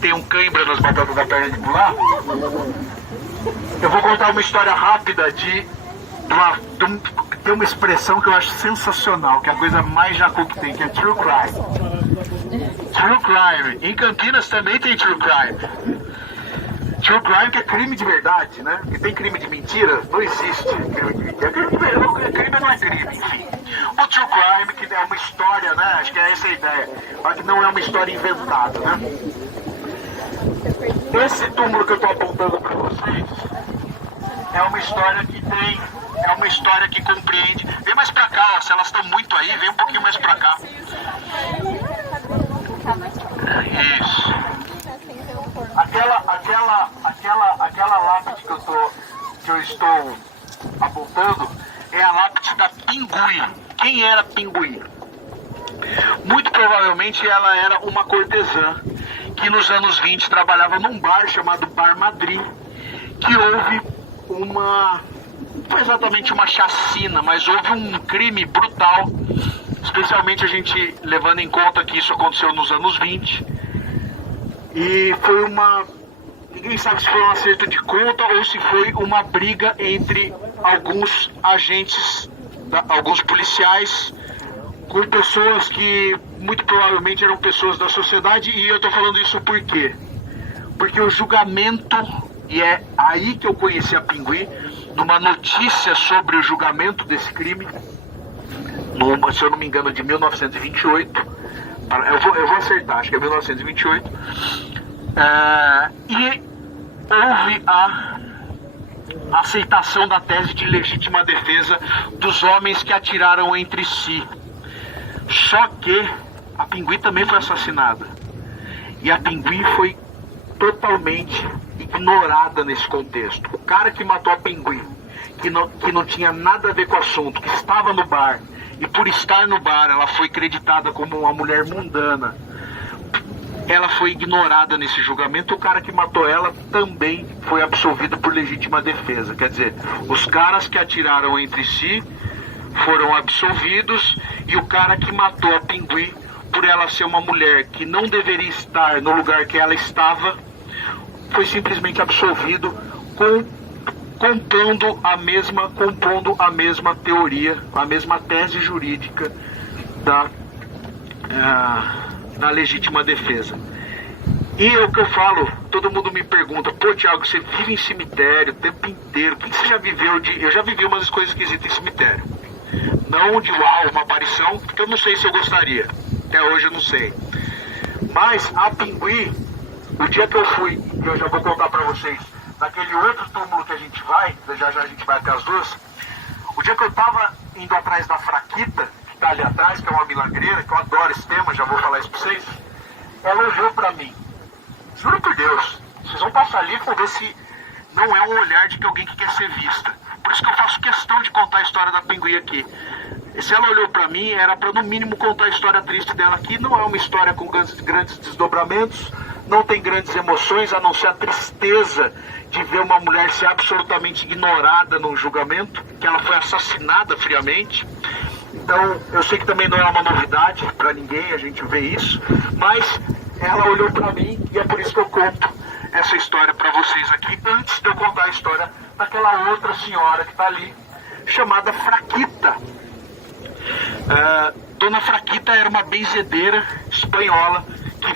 tenham cãibra nas batatas da perna de pular, eu vou contar uma história rápida de uma expressão que eu acho sensacional, que é a coisa mais jacu que tem, que é true crime. True crime. Em Campinas também tem true crime. True crime que é crime de verdade, né? Que tem crime de mentira, não existe crime de mentira. Crime não é crime, enfim. O true crime, que é uma história, né? Acho que é essa a ideia. Mas que não é uma história inventada, né? Esse túmulo que eu estou apontando para vocês é uma história que tem... É uma história que compreende... Vem mais pra cá, ó, se elas estão muito aí, vem um pouquinho mais pra cá. Isso. Aquela lápide que eu estou apontando é a lápide da Pinguim. Quem era Pinguim? Muito provavelmente ela era uma cortesã que nos anos 20 trabalhava num bar chamado Bar Madrid, que houve uma... Não foi exatamente uma chacina, mas houve um crime brutal, especialmente a gente levando em conta que isso aconteceu nos anos 20. E foi uma... Ninguém sabe se foi um acerto de conta ou se foi uma briga entre alguns agentes, alguns policiais, com pessoas que muito provavelmente eram pessoas da sociedade. E eu estou falando isso por quê? Porque o julgamento, e é aí que eu conheci a Pinguim, numa notícia sobre o julgamento desse crime, se eu não me engano, de 1928, eu vou acertar, acho que é 1928, e houve a aceitação da tese de legítima defesa dos homens que atiraram entre si. Só que a Pinguim também foi assassinada, e a Pinguim foi totalmente ignorada nesse contexto. O cara que matou a Pinguim, que não tinha nada a ver com o assunto, que estava no bar, e por estar no bar ela foi creditada como uma mulher mundana, ela foi ignorada nesse julgamento. O cara que matou ela também foi absolvido por legítima defesa. Quer dizer, os caras que atiraram entre si foram absolvidos, e o cara que matou a Pinguim, por ela ser uma mulher que não deveria estar no lugar que ela estava, foi simplesmente absolvido, compondo a mesma teoria, a mesma tese jurídica da legítima defesa. E é o que eu falo, todo mundo me pergunta: pô, Thiago, você vive em cemitério o tempo inteiro, o que você já viveu de... Eu já vivi umas coisas esquisitas em cemitério. Não de uau, uma aparição, porque eu não sei se eu gostaria. Até hoje eu não sei. Mas a Pinguim, o dia que eu fui, que eu já vou contar pra vocês, naquele outro túmulo que a gente vai, já a gente vai até as duas, o dia que eu tava indo atrás da Fraquita, que tá ali atrás, que é uma milagreira, que eu adoro esse tema, já vou falar isso pra vocês, ela olhou pra mim. Juro por Deus, vocês vão passar ali e vão ver se não é um olhar de alguém que quer ser vista. Por isso que eu faço questão de contar a história da Pinguim aqui. E se ela olhou pra mim, era pra no mínimo contar a história triste dela aqui. Não é uma história com grandes desdobramentos, não tem grandes emoções, a não ser a tristeza de ver uma mulher ser absolutamente ignorada num julgamento, que ela foi assassinada friamente. Então, eu sei que também não é uma novidade pra ninguém a gente ver isso, mas ela olhou pra mim e é por isso que eu conto essa história pra vocês aqui, antes de eu contar a história daquela outra senhora que tá ali, chamada Fraquita. Dona Fraquita era uma benzedeira espanhola que